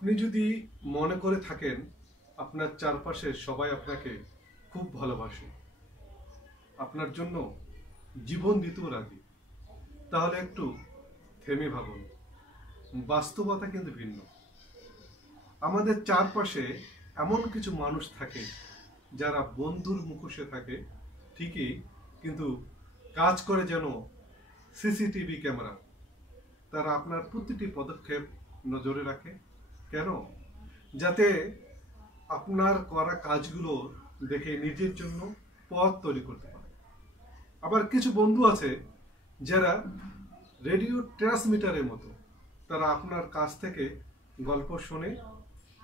আপনি যদি মনে করে থাকেন আপনার চারপাশের সবাই আপনাকে খুব ভালোবাসে, আপনার জন্য জীবন দিতেও রাজি, তাহলে একটু থেমে ভাবুন। বাস্তবতা কিন্তু ভিন্ন। আমাদের চারপাশে এমন কিছু মানুষ থাকে যারা বন্ধুর মুখোশে থাকে ঠিকই, কিন্তু কাজ করে যেন সিসিটিভি ক্যামেরা। তারা আপনার প্রতিটি পদক্ষেপ নজরে রাখে। কেন? যাতে আপনার করা কাজগুলো দেখে নিজের জন্য পথ তৈরি করতে পারে। আবার কিছু বন্ধু আছে যারা রেডিও ট্রান্সমিটারের মতো। তারা আপনার কাছ থেকে গল্প শোনে,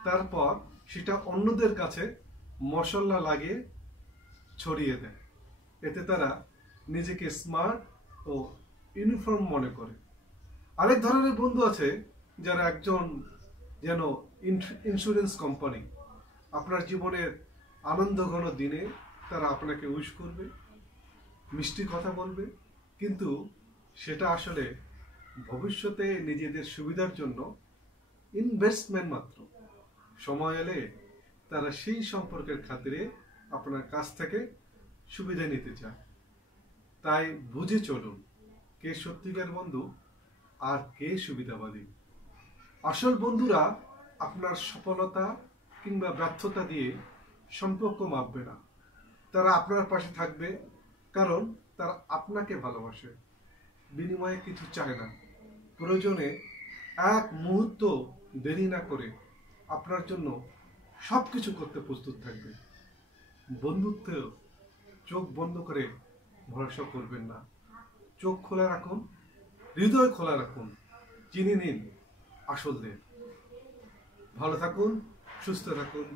তারপর সেটা অন্যদের কাছে মশলা লাগিয়ে ছড়িয়ে দেয়। এতে তারা নিজেকে স্মার্ট ও ইউনিফর্ম মনে করে। আরেক ধরনের বন্ধু আছে যারা একজন যেন ইন্স্যুরেন্স কোম্পানি। আপনার জীবনের আনন্দ ঘন দিনে তারা আপনাকে উইশ করবে, মিষ্টি কথা বলবে, কিন্তু সেটা আসলে ভবিষ্যতে নিজেদের সুবিধার জন্য ইনভেস্টমেন্ট মাত্র। সময় এলে তারা সেই সম্পর্কের খাতিরে আপনার কাছ থেকে সুবিধা নিতে চায়। তাই বুঝে চলুন কে সত্যিকার বন্ধু আর কে সুবিধাবাদী। আসল বন্ধুরা আপনার সফলতা কিংবা ব্যর্থতা দিয়ে সম্পর্ক মাপবে না। তারা আপনার পাশে থাকবে কারণ তারা আপনাকে ভালোবাসে, বিনিময়ে কিছু চায় না। প্রয়োজনে এক মুহূর্ত দেরি না করে আপনার জন্য সবকিছু করতে প্রস্তুত থাকবে। বন্ধুত্ব চোখ বন্ধ করে ভরসা করবেন না। চোখ খোলা রাখুন, হৃদয় খোলা রাখুন, চিনে নিন আসলদের। ভালো থাকুন, সুস্থ থাকুন।